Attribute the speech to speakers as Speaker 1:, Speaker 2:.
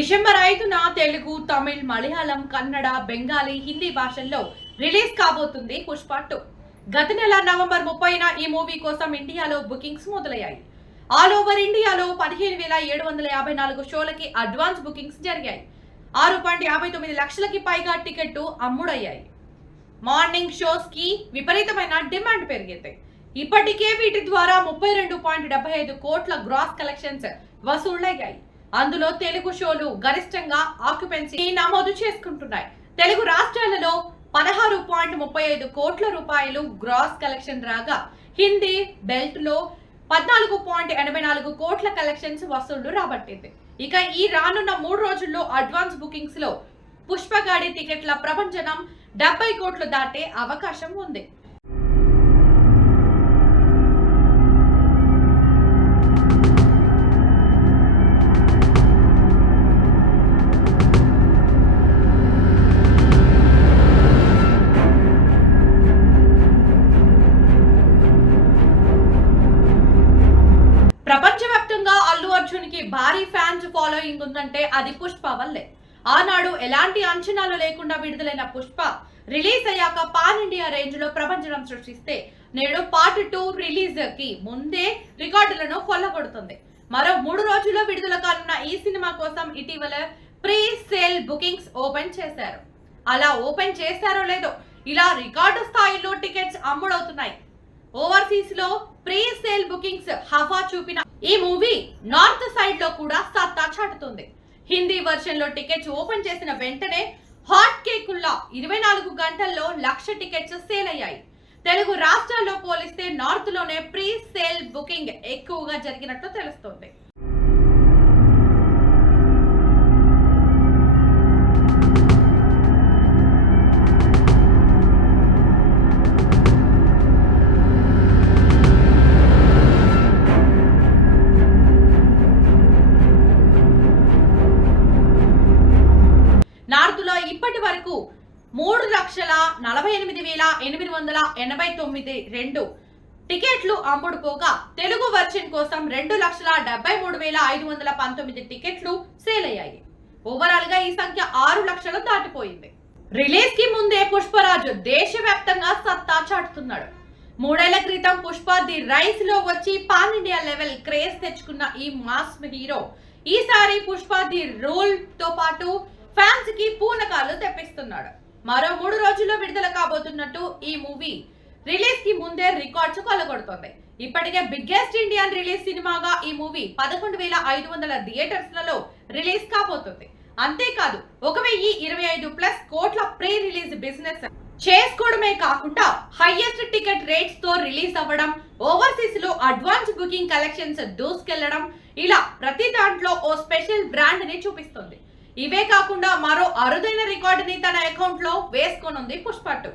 Speaker 1: December ఐదున తెలుగు తమిళ్ మలయాళం కన్నడ బెంగాలీ హిందీ భాషల్లో release కాబోతుంది పుష్ప టూ. గత నెల నవంబర్ ముప్పైన ఈ మూవీ కోసం ఇండియాలో బుకింగ్స్ మొదలయ్యాయి. ఆల్ ఓవర్ ఇండియాలో పదిహేను వేల ఏడు వందల యాభై నాలుగు షోలకి అడ్వాన్స్ బుకింగ్స్ జరిగాయి. ఆరు పాయింట్ యాభై తొమ్మిది లక్షలకి పైగా టికెట్టు అమ్ముడయ్యాయి. మార్నింగ్ షోస్కి విపరీతమైన డిమాండ్ పెరిగింది. ఇప్పటికే వీటి ద్వారా ముప్పై రెండు పాయింట్ డెబ్బై ఐదు కోట్ల గ్రాస్ కలెక్షన్స్ వసూళ్ళయ్యాయి అందులో తెలుగు షోలు గరిష్టంగా ఆక్యుపెన్సీ నమోదు చేసుకుంటున్నాయి. తెలుగు రాష్ట్రాలలో పదహారు పాయింట్ ముప్పై ఐదు కోట్ల రూపాయలు గ్రాస్ కలెక్షన్ రాగా హిందీ బెల్ట్లో పద్నాలుగు పాయింట్ ఎనభై నాలుగు కోట్ల కలెక్షన్స్ వసూళ్ళు రాబట్టింది. ఇక ఈ రానున్న మూడు రోజుల్లో అడ్వాన్స్ బుకింగ్స్లో పుష్పగాడి టికెట్ల ప్రపంచనం డెబ్బై కోట్లు దాటే అవకాశం ఉంది. భారీ ఫ్యాన్స్ ఫాలోయింగ్ ఉందంటే అది పుష్ప వల్లే. ఆనాడు ఎలాంటి అంచనాలు లేకుండా విడుదలైన పుష్ప రిలీజ్ అయ్యాక పాన్ ఇండియా రేంజ్లో ప్రపంచం సృష్టిస్తే నేడు పార్ట్ టూ రిలీజ్కి ముందే రికార్డులను కొల్లగొడుతుంది. మరో మూడు రోజుల్లో విడుదల కానున్న ఈ సినిమా కోసం ఇటీవల ప్రీ సేల్ బుకింగ్స్ ఓపెన్ చేశారు. అలా ఓపెన్ చేశారో లేదో ఇలా రికార్డు స్థాయిలో టికెట్స్ అమ్ముడవుతున్నాయి. ఓవర్సీస్లో ప్రీ సేల్ బుకింగ్స్ హవా చూపిన ఈ మూవీ నార్త్ సైడ్లో కూడా సత్తా చాటుతుంది. హిందీ వర్షన్లో టికెట్స్ ఓపెన్ చేసిన వెంటనే హాట్ కేకుల్లా ఇరవై నాలుగు గంటల్లో లక్ష టికెట్స్ సేల్ అయ్యాయి తెలుగు రాష్ట్రాల్లో పోలిస్తే నార్త్లోనే ప్రీ సేల్ బుకింగ్ ఎక్కువగా జరిగినట్లు తెలుస్తోంది. ఇప్పటి వరకు మూడు లక్షల నలభై ఎనిమిది వేల ఎనిమిది వందల ఎనభై తొమ్మిది రెండు టికెట్లు అమ్ముడుపోగా తెలుగు వర్షన్ కోసం రెండు లక్షల డెబ్బై మూడు వేల ఐదు వందల పంతొమ్మిది టికెట్లు సేల్ అయ్యాయి. ఓవరాల్గా ఈ సంఖ్య ఆరు లక్షలు దాటిపోయింది. రిలీజ్కి ముందే పుష్పరాజు దేశవ్యాప్తంగా సత్తా చాటుతున్నాడు. మూడేళ్ళ క్రితం పుష్ప ది రైస్లో వచ్చి పాన్ ఇండియా లెవెల్ క్రేజ్ తెచ్చుకున్న ఈ మాస్ హీరో ఈసారి పుష్ప ది రూల్తో పాటు ఫ్యాన్స్కి పూనకాలు తెప్పిస్తున్నాడు. మరో మూడు రోజుల్లో విడుదల కాబోతున్నట్టు ఈ మూవీ రిలీజ్కి ముందే రికార్డ్స్ కొలగొడుతోంది. ఇప్పటికే బిగ్గెస్ట్ ఇండియన్ రిలీజ్ సినిమాగా ఈ మూవీ పదకొండు వేల ఐదు వందల థియేటర్స్లలో రిలీజ్ కాబోతుంది. అంతేకాదు ఒక వెయ్యి ఇరవై ఐదు ప్లస్ కోట్ల ప్రీ రిలీజ్ బిజినెస్ చేసుకోవడమే కాకుండా హైయెస్ట్ టికెట్ రేట్స్తో రిలీజ్ అవ్వడం ఓవర్సీస్లో అడ్వాన్స్ బుకింగ్ కలెక్షన్స్ దూసుకెళ్ళడం ఇలా ప్రతి దాంట్లో ఓ స్పెషల్ బ్రాండ్ని చూపిస్తుంది. ఇవే కాకుండా మరో అరుదైన రికార్డుని తన అకౌంట్లో వేసుకోనుంది పుష్పట్టు